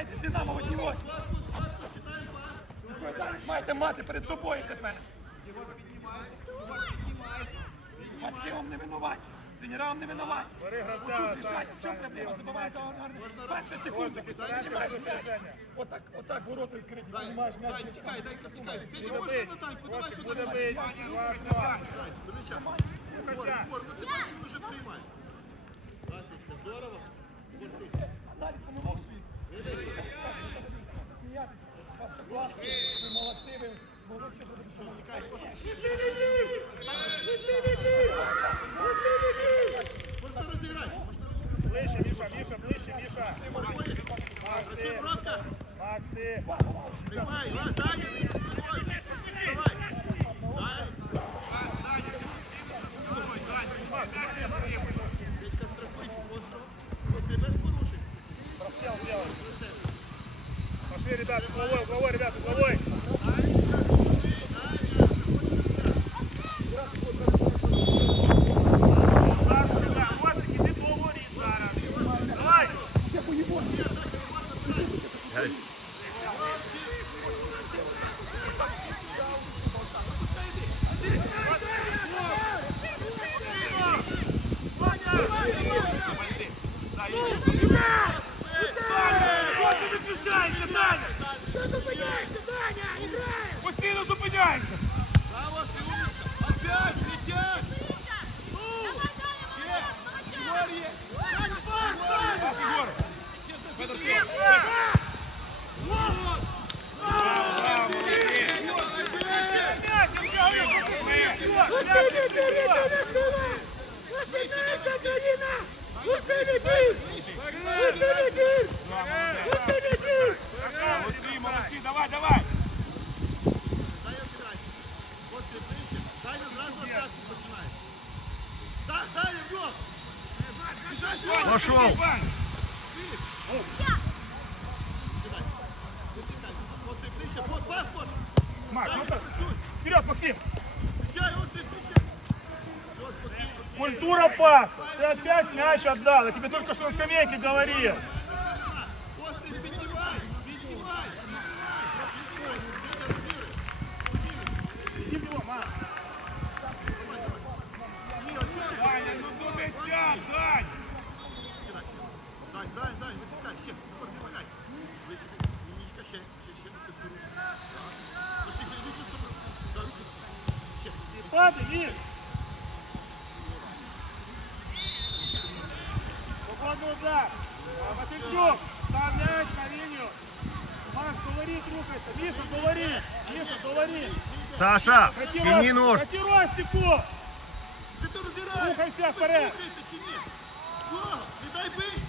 грайте з Динамо в одній восьмій. Ви зараз маєте мати перед собою тепер. Батьки вам не винуваті. Тренера не винуваті. Отут рішать, що проблема, забиваємо та гарно. Перша секунда, піднімаєш м'яч. Отак, отак ворота відкриті, піднімаєш м'яч. Дай, чекай, дай, тікай. Федя, можна на танк, подавай туди. Ігор, Ігор, ну ти бачиш, він вже приймає. Здорово. Аналіз помилок Сміятися. Вас согласні. Ви молодці, ви молодці. ви дуже молодці. Можна розіграти. Ближче, Міша, Міша, ближче, Міша. Макс, Це ти. бровка. Макс, ти. Приймай, Іван, Отдал. Я тебе только что на скамейке говорил. Вот ты поднимай. Поднимай. Иди в него, Макс. Даня, ну до мяча, Дань. Кидай. Дай, дай, дай. Вытекай. Ще. Егор, не помогай. Ближче. Ниничка, ще. Ще, ще. Ще. Пошли, лучше, чтобы... Да, лучше. Ще. Падай, Миш. Свободный удар. А, Васильчук, ставь мяч на линию. Макс, говори, трухайся. Миша, говори. Миша, говори. Саша, тяни нож. Хоти Ростику. Ты тут разбираешь. Рухайся вперед. Во, не дай бить.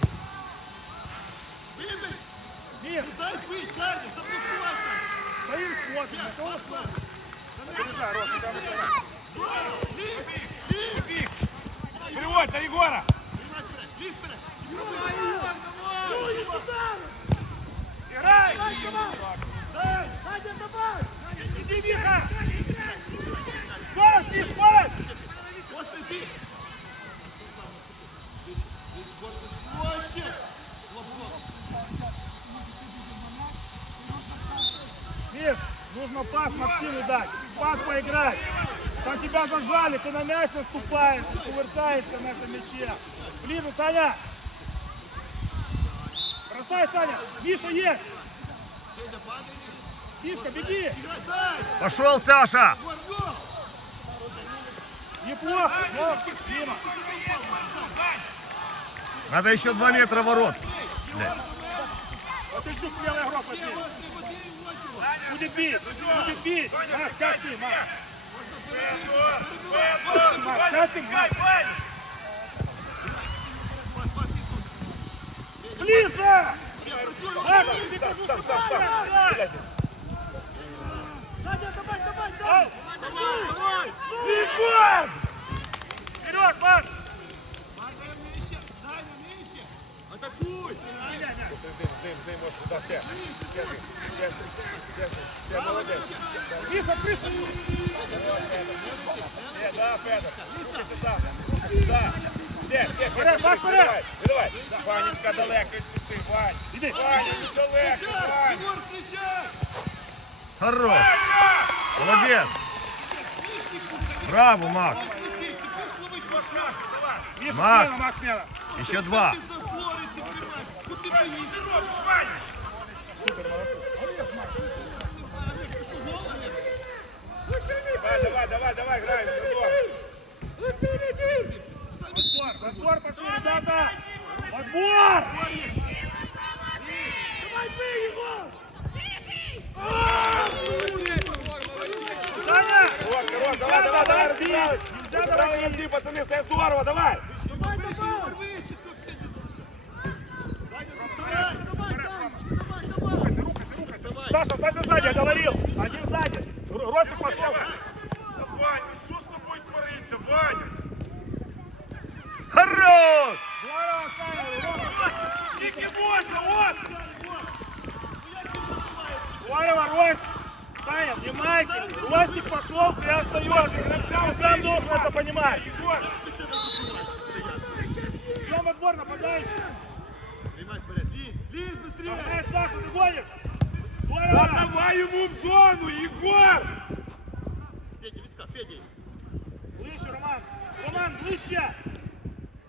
Выбей. Миш, Не дай бить, Саня. Запускай. стоим, смотрим. Кого смотрим? Переводь на Егора. Лифт нужно пас Максиму дать. Пас поиграть. Там тебя зажали, ты на мяч наступаешь, кувыркаешься на этом мяче. Ближе, Саня! Бросай, Саня! Миша есть! Мишка, беги! Пошел, Саша. Неплохо! Дима! Надо еще два метра ворот. Васильчук смелый игрок возьми. Будет бить, будет бить. Макс, сядь с ним, Макс. Макс, сядь с ним, Макс. Ближе! Макс, ты как будто сам. Ау! Бегом! Вперед, Макс! Атакуй. Миша, крыса! Э, Да, Федор. Да. Да. Ще, ще, ще. Вперед, Не Вань, вперед. давай, не давай. Ванечка далеко відпусти, Вань. Іди. Ваня, ну далеко, Вань. Егор, встречай! Хорош. Молодец. Браво, Макс. Макс. Еще два. Давай, давай, давай, давай, граем, Подбор, подбор пошли, ребята. Подбор. Саня! Мирон, давай, давай, давай, Разобрали давать МЗ, пацаны, все здорово, давай. Вище, цього Федя залишай. Даня, доставай! Давай, давай, давай! Рукайся. Саша, останься сзади, я говорил. Один сзади. Ростик пошел. Вань, ну що з тобою твориться, Ваня? Хорош. Здорово, Саня. Рома. Скільки можна, ось! Здорово, Рост. Саня, внимательный. Ростик пошел, ты остаешься. Ты сам должен это понимать. Егор, Идем отбор, нападающий. Тримай вперед, лізь, лізь, быстрее! Эй, Саша, ты гонишь? та Здорово. давай йому в зону, Егор! Федя, відскак, Федя! Ближче, Роман. Роман, ближче.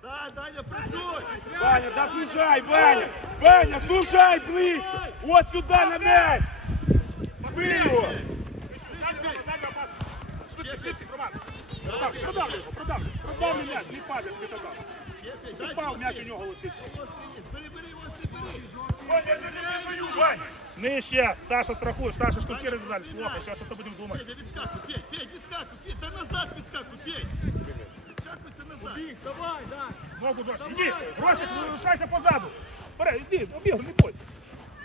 Дай, Даня, працюй! Ваня, да слушай, Ваня! Ваня, слушай ближче! От сюди на м'яч! Красиво! М'яч, не падає, не казав. Впав м'яч у нього лишиться. Бери, бери, його, бери. Ваня, Саша страхує, Саша штукіри задалі. Плохо, зараз що будемо думати. Федя, відскакуй, Федь, Федь, відскакуй, Федь, та назад відскакуй, Федь. Відскакуйся назад. Давай, да. Ногу дощ, іди, Ростик, лишайся позаду. Вперед, іди, обігай, не бойся.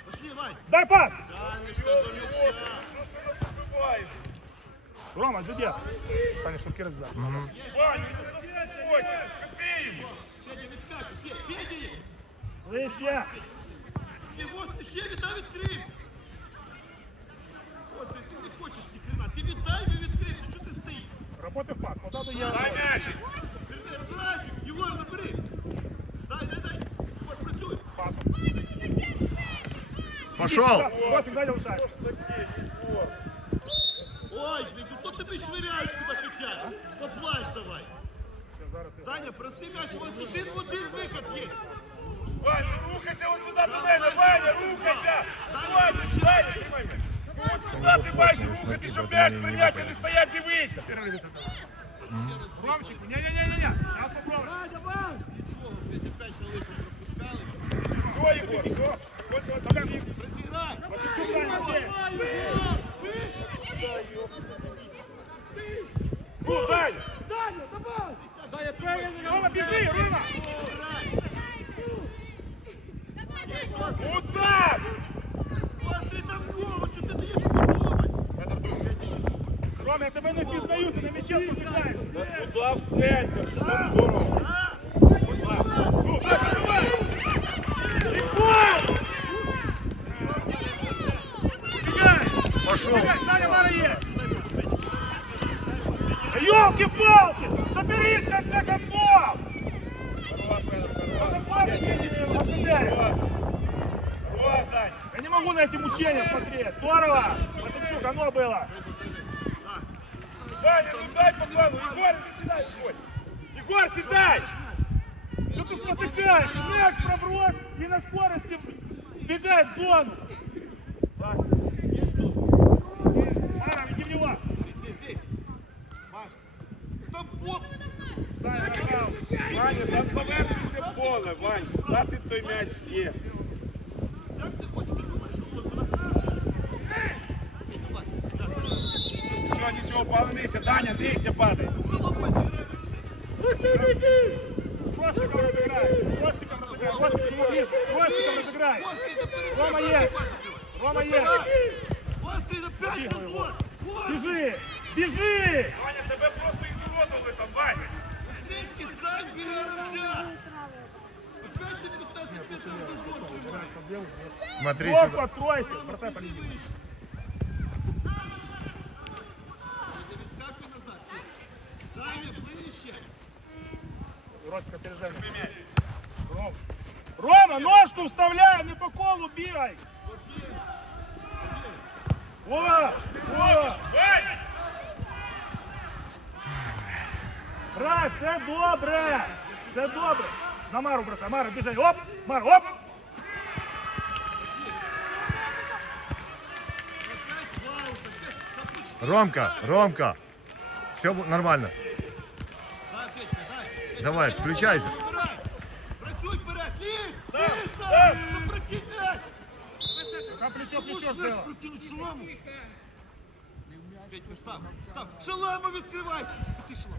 Пошли, Вань! Дай пас. Данечка, до м'яча! Що ж ти нас убиваєш? Рома, где? Саня, штуки развязались. Ваня, не розпокойся! Бий йому! Федя, відскакуй, Федь, Федя є! Ближче. Ти Острий ще віддай, відкрився! Острий, ти не хочеш ні хрена, ти віддай, він відкрився, що ти стоїш? Работай в пас. Позаду я. Дай м'яч! Верни, розворачуй, Єгор, набери! Пошел. Ростик, дай лишай. Ой, блін, ну то тебе швиряють куди хотять. Поплач давай. Даня, проси м'яч, у вас один в один вихід є. Ваня, ну рухайся от сюди до мене, Ваня, рухайся! Ваня, Ваня, тримай мене. Ну от куди ти маєш рухати, щоб м'яч прийняти, а не стоять дивитися? Ромчик, не-не-не-не. Сейчас попробуем. Нічого, блядь, опять на лихо пропускали. Все, Єгор, все. Васильчук, Саня, здесь. Ну, Ваня! Рома, бежи, Рома. Удар! Ти там голову, що ти даєш йому думати? Рома, я тебя не признаю, ты на мяче спотыкаешься. Туда в центр, здорово. Ну, давай, поле, Вань. Дати той м'яч є. Як ти хочеш, ти думаєш, що було туди? Давай, Що, нічого, пали нижче. Даня, нижче падай. головой зіграй. Ростиком разыграй. Ростиком разыграй. Ростик, к нему ближе. Ростиком разыграй. Острий, наперед. Рома есть. Рома есть. Острий, опять зазвон. Бежи. Бежи. Ваня, тебе просто ізуродували там, Ваня. Стрічки, стань біля гравця. Смотри сюда. откройся. Бросай по линии. Ром. Рома, ножку вставляй, не по колу бігай. О, о, Ваня! грай, все добре, все добре. На Мару бросай, Мара, біжай, оп, Мара, оп. Ромка, Ромка. Все нормально. Дай, Петька, дай. Давай, включайся. Вперед! Працюй вперед! Лізь! Сам, Лізь сам. сам! Ну прокидай! На плечо, плечо Можеш сделал. прокинути шолому? Петька, став, став. Шолому відкривайся! Ти шолом.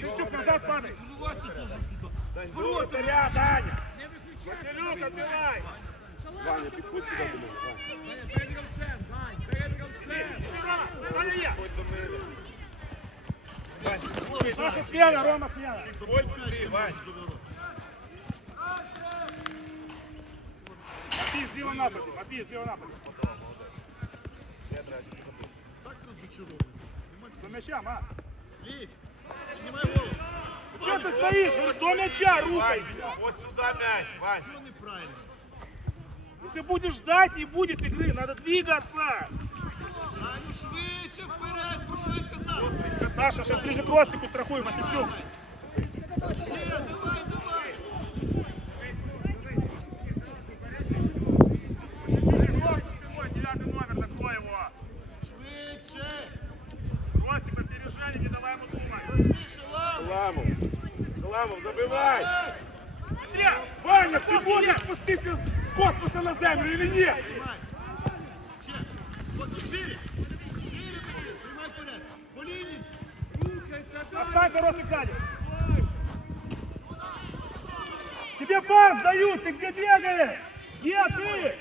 Васильчук назад падай. Відкривайся должен туди. Дань, Ворота! вратаря, Даня! Василюк, отбирай. Ваня, підходь сюди до мене, Ваня. Саня є. Підходь до мене. Ваня, Наша смена, Рома смена. підходь сюди, Ваня. Матвій зліва нападі, Матвій зліва нападі. Так розочарований. До м'яча, ма. Лізь! Піднімай голову! Чого ти стоїш? До м'яча рухайся. Ваня, ось сюди м'яч, Ваня. Все неправильно. Если будешь ждать, не будет игры. Надо двигаться. Аню, швидше вперед, бо що я сказав? Саша, сейчас ближе к Ростику страхуй, Васильчук. Ще, давай, давай! Шаламов, забивай! Быстрее! Ваня, ты можешь спуститься с космоса на землю или нет? Приймай! Ще! Спокій, шире! Шире, шире! Приймай вперед! По лінії! Рухайся! Останься, Ростик, сзади. Тебе пас дают, ты где бегаешь? Где ты?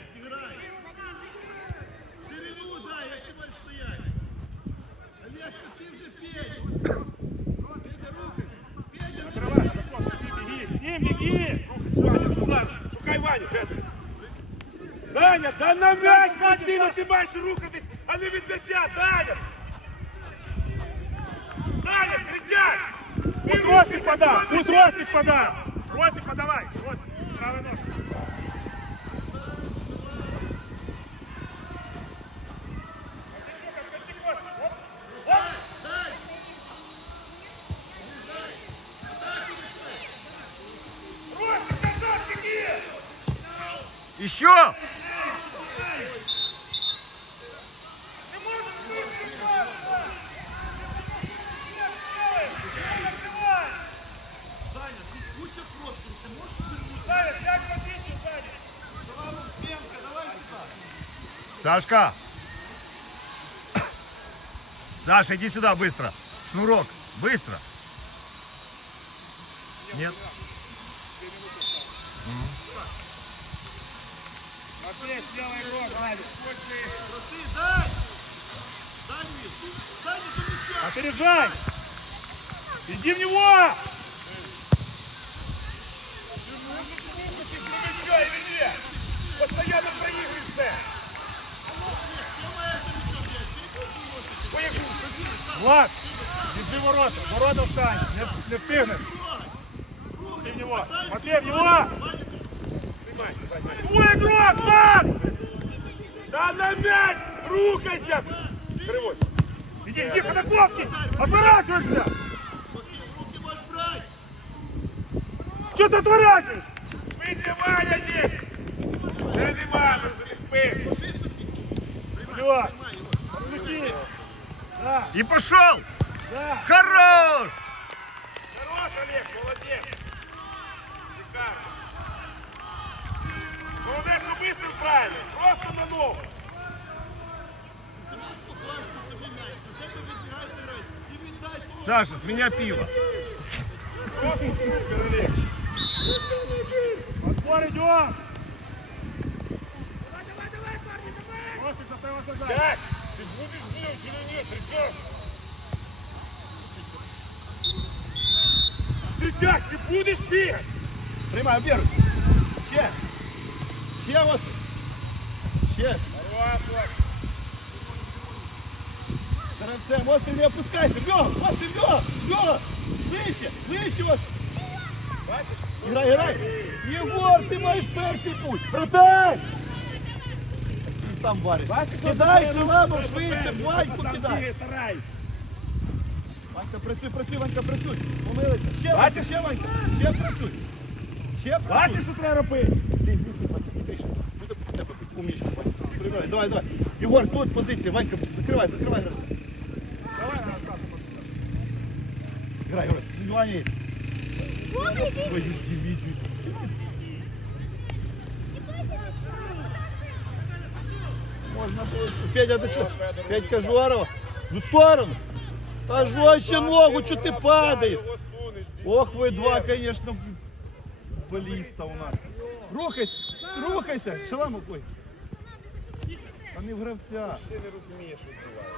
Ваня, Сузан, шукай Ваню, Петр. Даня, да на м'яч постійно ти маєш рухатись, а не від м'яча, Даня! Даня, кричать! Пусть Ростик подаст, пусть Ростик подаст. Ростик, подавай. Ростик, Сюди! Сашка! Саша, иди сюда быстро. Шнурок, быстро. Нет? Матвей, сделай игрок, Ваня. Проси, дай! Дай мені! Дай мені до м'яча! Опережай! Иди в него! Все, і веде! Постоянно проігруєш все! Влад, держи ворота, ворота встань, не, не встигнеш. Ты в него, Матвей, в него! Твой игрок, Влад! Та на м'яч! Рухайся! Кривой! Иди, иди, Ходаковский, отворачиваешься! Что ты отворачиваешь? Нема, ми вже не спиш! Все, отключи. Да, И пошел! да. Хорош! Хорош, Олег, молодець! Шикарно! Головне, що вистріл правильний, просто на ногу! Ти можеш покласти собі м'яч, до тебе відбігається грати. І віддай по Саша, с меня пиво. Просто супер, Олег! Отбор идем. Ростик, заставился сзади. Так, ти будеш бігати чи ні, Тричак? Тричак, ти будеш бігати? Тримай, вверх! Ще! Ще ось! Ще! Саранцем, острів не опускайся! В нього! Острів, в нього! В нього! Вище, вище ось. Грай, грай. Єгор, ти маєш перший путь. Продай. Там вариш. Кидай, Шаламов, швидше, Ваньку кидай. Старай. Ванька, працюй, працюй, Ванька, працюй. Помилиться. Ще, Ванька, ще, Ванька. Ще працюй. Ще працюй. Бачиш, що треба робити? Умніше, Ванька. Прибирай, Давай, давай. Єгор, тут позиція. Ванька, закривай, закривай гравця. Давай, на Сашу. Грай, грай. Ваня є. Ой, іди, іди. Можна було. Федя, до чого? Федька Жорова. В сторону. Та жорстче ногу, що ти падаєш? Його сунеш. Ох, ви два, конечно, баліста у нас. Рухайся, рухайся, шаламу ой. А не в гравця. Ти не розумієш, що відбувається.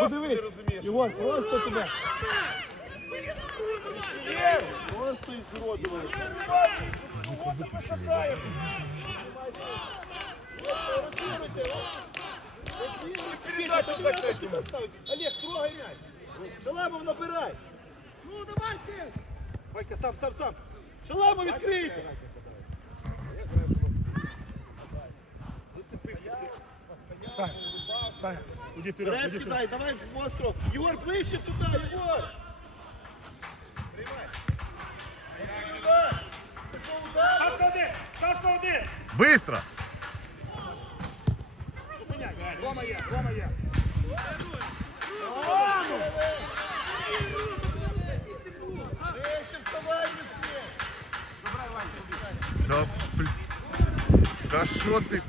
Подивись, Ігор, просто тебе. Просто ізуродували. Олег, трогай мяч. Шаламов набирай. Ну, давай ты. Ванька, сам, сам, сам. Шаламов, відкрийся. Саня, Саня, иди вперед, Вперед иди вперед. кидай, давай в остров. Егор, ближче туда, Егор. Приймай. Удар. Пішов удар. Сашка один, Сашка один. Быстро! Зупиняй, Рома є, Рома є. Вище вставай, быстрее. Да, блін. Та що ти?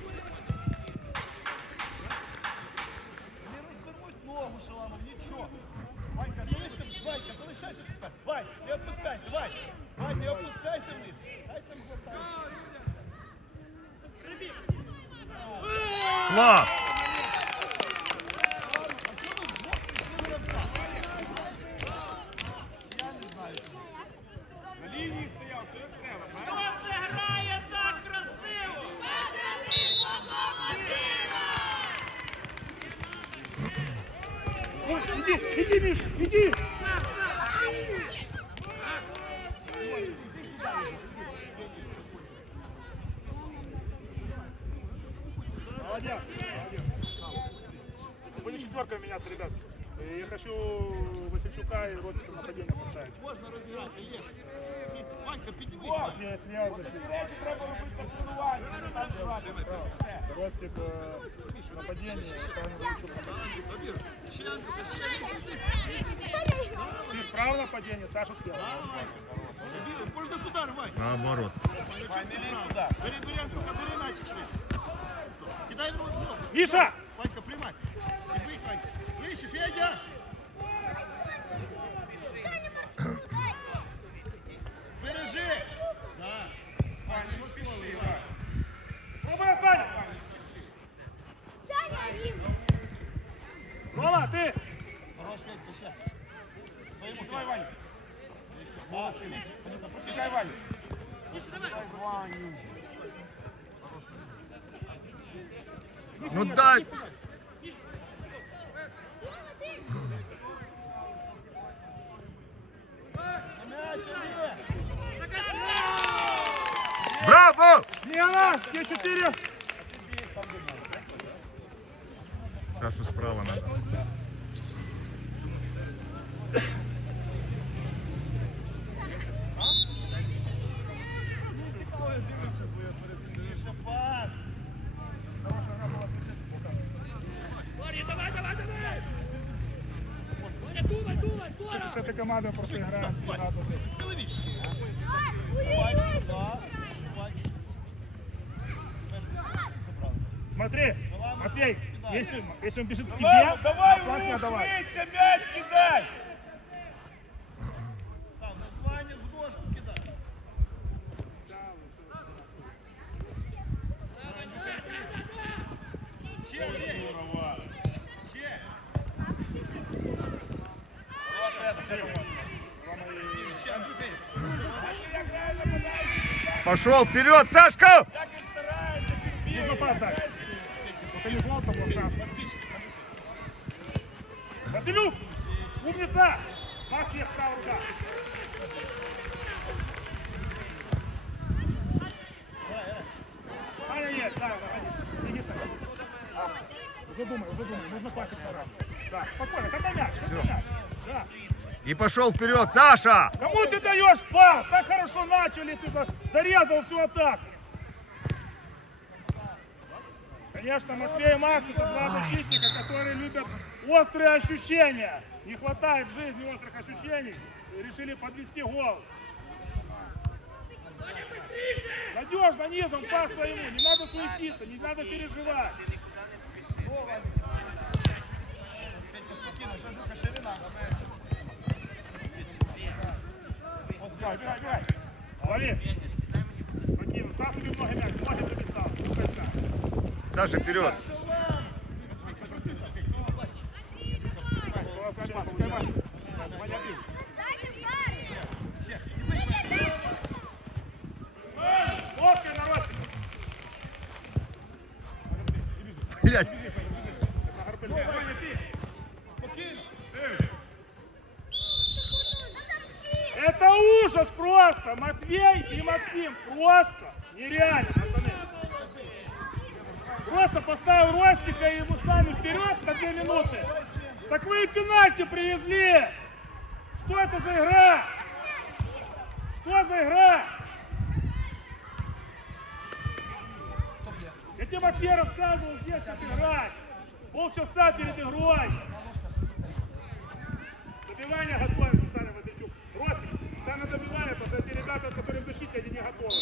Молодец, молодец. Будем четверкой меняться, ребят. Э, Я хочу Васильчука и Ротика в нападение поставить. Можна розіграти, є. Ванька, піднімись. Матвея слева защиту. Речі треба робити по тренуванню, не так грати. Все. Ростик э, нападение, Саня Васильчук нападение. Ще, ще, Ты справа нападение, Саша слева. Можна з удару, Вань. Наоборот. Вань, не лізь туди. Бери, бери, Андрюха, бери мячик швидше. Кидай в ногу. Миша! Ванька, приймай. І бий, Ванька. Вище, Федя. Бережи. Да. Вань, не спіши, Вань. Пробуй, Саня! Рома, ты! Хорош, Федька, ще. Своєму Давай, Вань. Тікай, Вань. Ну дай! Браво! Лена, все четыре! Сашу справа надо. пас. Боря, давай, давай, давай! Боря, думай, думай, Боря! С этой командой просто играем. Сміливіше. Смотри, Матвей, если, он бежит к тебе, Давай, давай, на фланг не отдавай. швидше, м'яч кидай. Став, названня в Василюк! Умница! Макс есть правая рука. Аня есть, да, так. А, Уже думай, уже думай, нужно пасить сразу. Да, спокойно, когда мяч, мяч. Да. И пошел вперед, Саша! Кому ты даешь пас? Так хорошо начали, ты за- зарезал всю атаку. Конечно, Матвей и Макс это два защитника, острые ощущения. Не хватает жизни острых ощущений. Решили подвести гол. Надежно низом пас своему. Не надо суетиться, не надо переживать. Рухайся. Саша, вперед! Классный пас. Пускай Ваня. Ваня, бей. Оскар на росте. Блядь, Это ужас просто! Матвей и Максим, просто нереально, пацаны. Просто поставил Ростика и ему сами вперед на две минуты. Так вы и пенальти привезли! Что это за игра? Что за игра? Я тебе Матвей рассказывал, где сейчас играть. Полчаса перед игрой. Добивание готовится, Саня Васильчук. Ростик, стань на добивание, потому что эти ребята, которые в защите, они не готовы.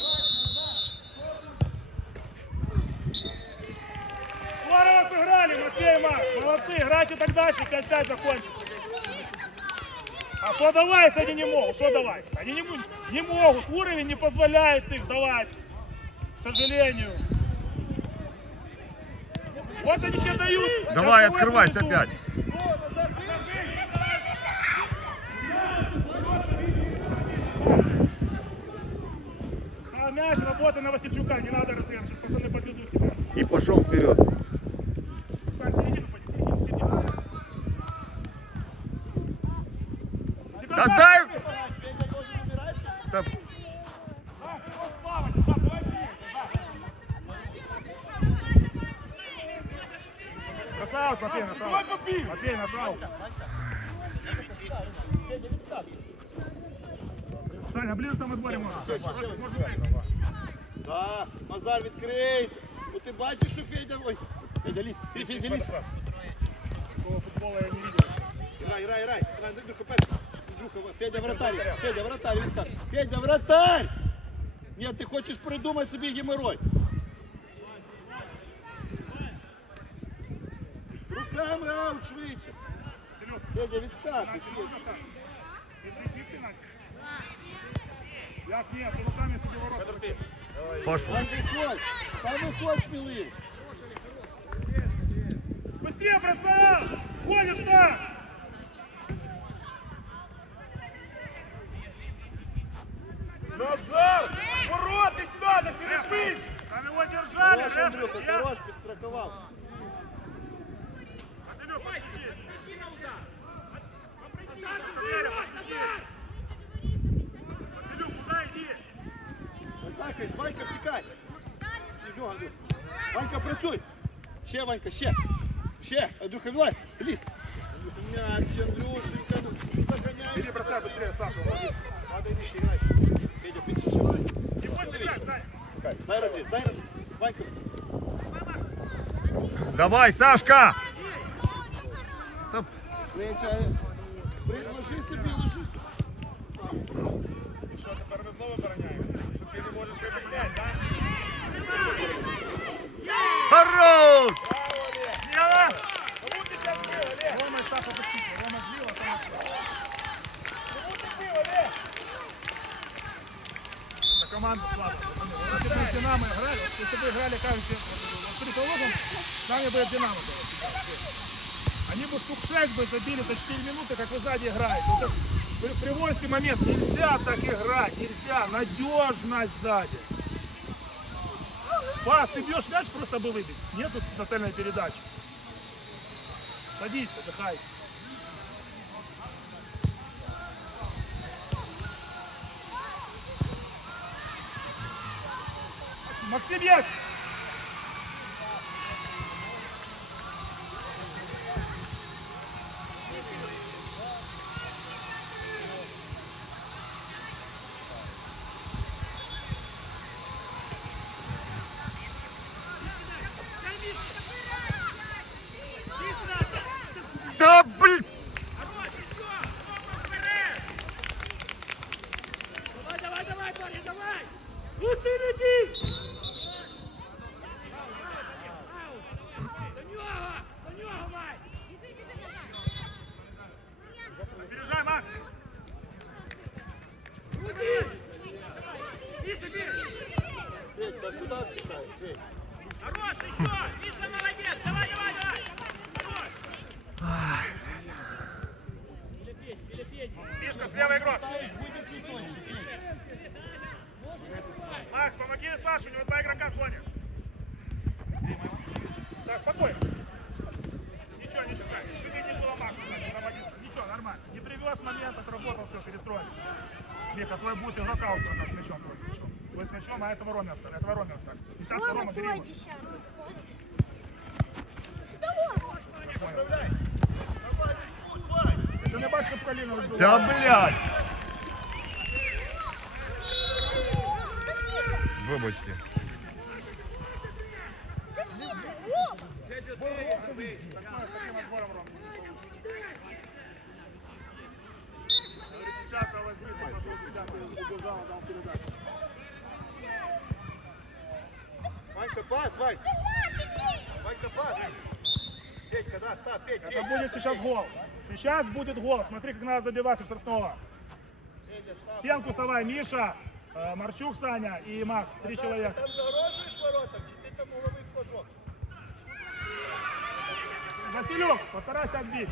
Здорово сыграли, Матвей Макс. Молодцы, играйте так дальше, 5-5 закончим. А что давай, если они не могут? Что давай? Они не, не могут, уровень не позволяет их давать, к сожалению. Вот они тебе дают. давай, Сейчас открывайся опять. А мяч, работа на Васильчука, не надо разрыв, сейчас пацаны подвезут тебя. И пошел вперед. Федя вратарь! Ні, ти хочеш придумати собі геморой. Руками аут швидше. Серег, Федя, відскакуй. можна так? Іди, іди, пенальті. Як ні, то руками собі ворота. пошел. Там виходь, там виходь сміливо. Быстрее бросай! Ходишь там! Назад! Боротись надо через вид! Там его держали, Хорош, рефери, Андрюха, я- хорош, підстрахував. Василек, подожди. Василек, куда иди? Атакай, Ванька, втікай. Іду, Андрюха. Ванька, працюй. Ще, Ванька, ще. Ще. Андрюха, вилазь, лізь. Андрюха, м'яч, Андрюшенька, ну, сохраняй. Иди, бросай быстрее, Саша. Надо йди, ще грай. Федя, підшивай. Не бойся играть, Сань. Дай розріз, дай розріз. Ванька, Давай, Сашка! Клича. Ложи собі, ложи. Что, тепер ви знову обороняєте? Що ти не можеш випадняти, так? Хорош! Діла! Рома і Саша защитник. Рома зліва, Саша Слабая. пацаны. Если бы Динамо играли, если бы играли, кажется, вот предположим, с нами бы Динамо было. Они бы штук 6 бы забили за 4 минуты, как вы сзади играете. Вот привольский момент. Нельзя так играть, нельзя. Надежность сзади. Пас, ты бьешь мяч, просто бы выбить. Нету нацеленной передачи. Садись, отдыхай. Максим есть! Саше, у него два игрока в зоне. Саш, спокойно. Ничего, ничего, Саш, ты не было проводил. Ничего, нормально. Не привез момент, отработал, все, перестроили. Миха, твой будет игрок аут просто с мячом, с мячом. Твой с мячом, а этого Роме оставь, этого Роме оставь. Десятка Рома, Рома, бери его. не? Да, блядь! Передачу. Ванька, пас, Вань! Ванька, пас! Петька, да, ставь, Петь, Это будет сейчас гол. Сейчас будет гол. Смотри, как надо забивать из штрафного. Стенку вставай, Миша, Марчук, Саня и Макс. Три человека. Там загорожуєш воротам, чи ти там головий квадрат? Василек, постарайся отбить.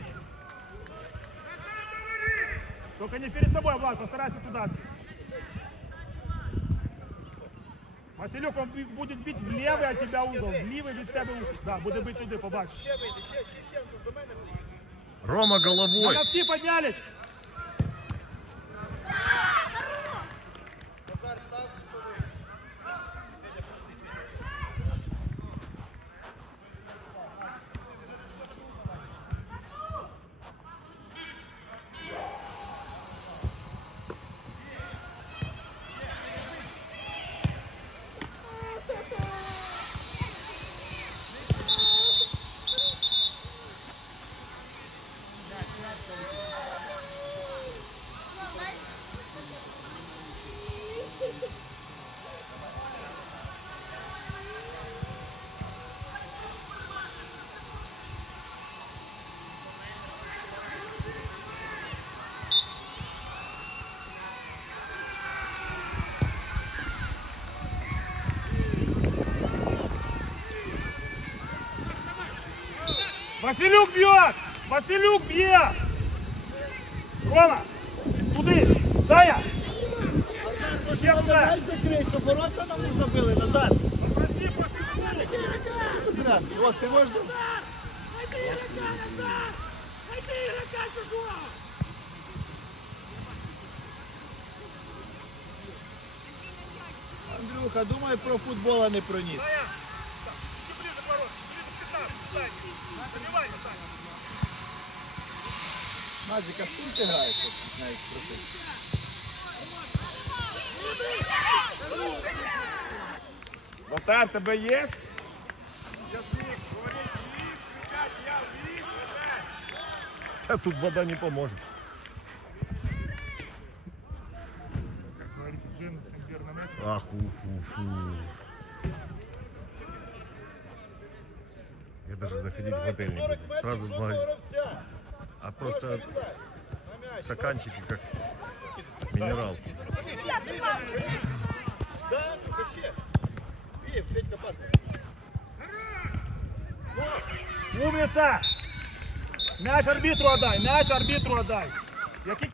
Только не перед собой, Влад, постарайся туда отбить. Василюк, он бі- будет бить в левый от тебя угол, в левый від тебе угол. Да, буде бить туди, побачиш. Ще вийде, ще, ще, ще, до мене приїде. Рома На головой. носки поднялись. Василюк бьет! Василюк бьет! Рома, туди! Саня! Ще туди! Закрий, щоб ворота нам не забили, Назар! Назар, Ось, ти можеш... Найди игрока, назад! Найди игрока чужого! Андрюха, думай про футбол, а не про ніс. Саня! Ты ближе к воротам, ближе к 15, Саня! Забивай, Саня! Назіка, з ким ти граєш? от, Навіть спросив. Вратар, тебе є? Та тут вода не поможе. Как говорит Джин, имбирный Даже заходить в отель. Сразу в магазин. А просто стаканчики, как пас. Умница! Мяч арбитру отдай, мяч арбитру отдай.